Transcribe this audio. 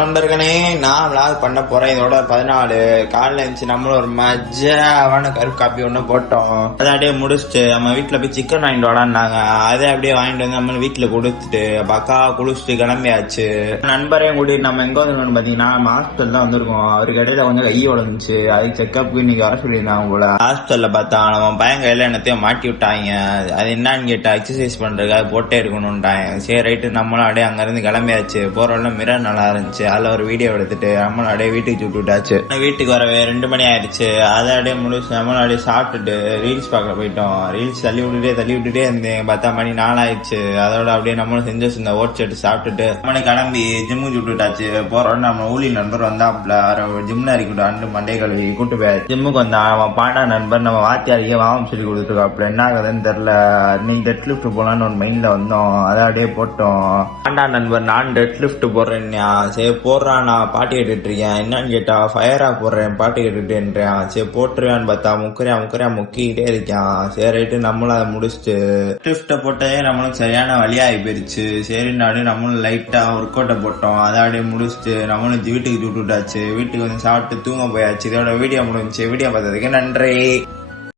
நண்பர்களே, நான் விளாக் பண்ண போறேன். இதோட 14 காலைல இருந்துச்சு. நம்மளும் ஒரு மஜாவான கருப்பு காப்பி ஒண்ணு போட்டோம். அதை அப்படியே முடிச்சுட்டு நம்ம வீட்டுல போய் சிக்கன் வாங்கிட்டு வாடான்னாங்க. அதை அப்படியே வாங்கிட்டு வந்து நம்ம வீட்டுல கொடுத்துட்டு பக்கா குளிச்சுட்டு கிளம்பியாச்சு. நண்பரையும் கூட்டிட்டு நம்ம எங்க வந்துருக்கோம் பாத்தீங்கன்னா, நம்ம ஹாஸ்பிட்டல் தான் வந்திருக்கோம். அவருக்கு இடையில கொஞ்சம் கை உடஞ்சிச்சு. அது செக்அப்க்கு இன்னைக்கு வர சொல்லியிருந்தாங்க போல. ஹாஸ்பிட்டல்ல பார்த்தா நம்ம பையன் கையில என்னத்தையும் மாட்டி விட்டாங்க. அது என்னன்னு கேட்டா எக்ஸசைஸ் பண்றதுக்காக போட்டே இருக்கணும்ட்டாங்க. சரி ரைட்டு, நம்மளும் அப்படியே அங்க இருந்து கிளம்பியாச்சு. போறவள்ள மிரர் நல்லா இருந்துச்சு. அதுல ஒரு வீடியோ எடுத்துட்டு நம்மளும் அப்படியே வீட்டுக்கு சுட்டு விட்டாச்சு. வீட்டுக்கு வரவே 2 மணி ஆயிடுச்சு. அதை அப்படியே முடிச்சு நம்மளும் அப்படியே சாப்பிட்டுட்டு ரீல்ஸ் பார்க்க போயிட்டோம். ரீல்ஸ் தள்ளி விட்டுட்டே இருந்தேன். 10 மணி 4 ஆயிடுச்சு. அதோட அப்படியே நம்மளும் செஞ்சு இந்த ஓட்ஸ் எடுத்து சாப்பிட்டுட்டு மணி கிளம்பி ஜிம்முக்கு சுட்டு விட்டாச்சு. போறோம் நம்ம ஊழி நண்பர் வந்தாப்புல ஜிம்ல இறக்கிட்டு அண்டு மண்டை கழுவி கூட்டு போய் ஜிம்முக்கு வந்தா. அவன் பாண்டா நண்பர் நம்ம வாத்தியாரியே வாவம் சொல்லி கொடுத்துருக்காப்புல. என்ன ஆகுதுன்னு தெரியல. நீங்க டெட் லிஃப்ட் போலான்னு ஒரு மைண்ட்ல வந்தோம். அதை அப்படியே போட்டோம். பாண்டா நண்பர் நான் டெட் லிஃப்ட் போடுறேன். சரி போடுறான், நான் பாட்டு கேட்டுட்டு இருக்கேன். என்னன்னு கேட்டா ஃபயரா போடுறேன் பாட்டு கேட்டுட்டுன்றான். சரி போட்டுருவான்னு பார்த்தா முக்கரையா முக்கிட்டே இருக்கான். சரி ரைட்டு, நம்மளும் அதை முடிச்சுட்டு லிஃப்ட போட்டதே நம்மளுக்கு சரியான வழியாகி போயிருச்சு. சரி நாடு நம்மளும் லைட்டா ஒர்க் அவுட்டை போட்டோம். அதை அப்படியே முடிச்சுட்டு நம்மளும் வீட்டுக்கு சுட்டு விட்டாச்சு. வீட்டுக்கு வந்து சாப்பிட்டு தூங்க போயாச்சு. இதோட வீடியோ முடிஞ்சு. வீடியோ பார்த்ததுக்கு நன்றி.